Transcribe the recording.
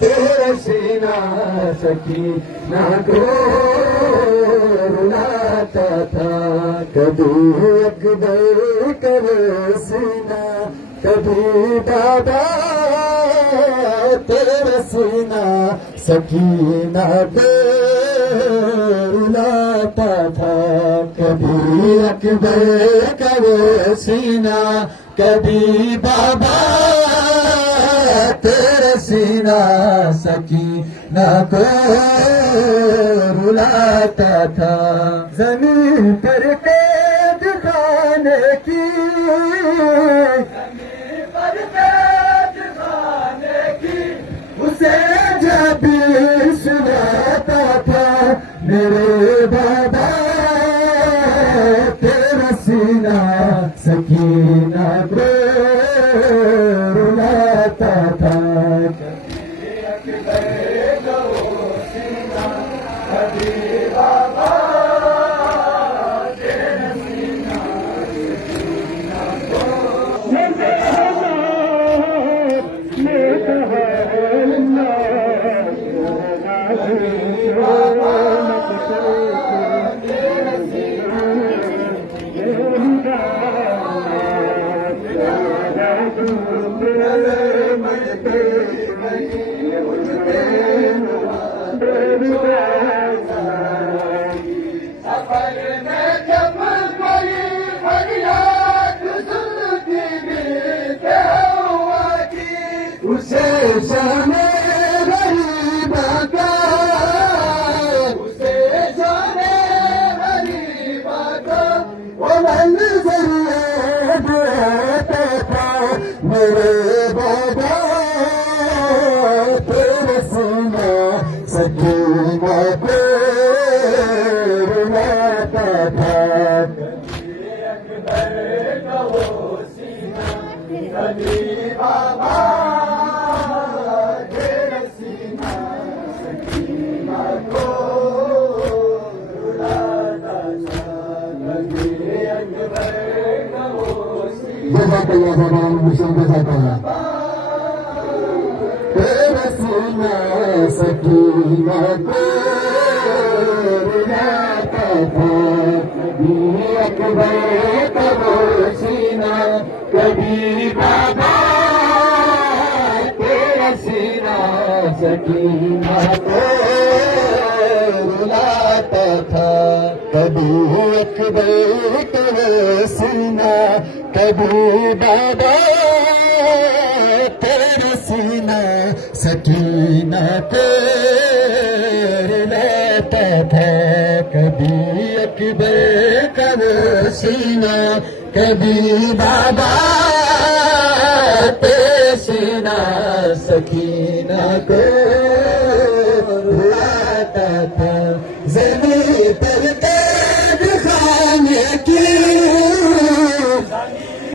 तेरा सीना सकीना को रुलाता था। कभी अकबर करे सीना, कभी बाबा तेरा सीना सकीना को रुलाता था। कभी अकबर करे सीना, कभी बाबा तेरा सीना सकीना को रुलाता था। जमीन पर कैद खाने की, जमीन पर कैद खाने की उसे जब भी सुनाता था। मेरे बाबा तेरा सीना सकीना को रुलाता था। उसे जाने गरीबा का, उसे जाने गरीबा का वो मंज़र देता था। मेरे बाबा तेरे सीना सकीना को रुलाता था। अकबर का वो सीना, कभी बाबा जज़ाकल्लाह ज़मान मुशम जज़ाकल्लाह। तेरा सीना सकीना को रुलाता था। कभी अकबर का वो सीना, कभी बाबा तेरा सीना सकीना को रुलाता था। कभी अकबर का वो सीना, कभी बाबा तेरा सीना सकीना को रुलाता था। कभी अकबर का वो सीना, कभी बाबा तेरा सीना सकीना को रुलाता था। ज़मीन पर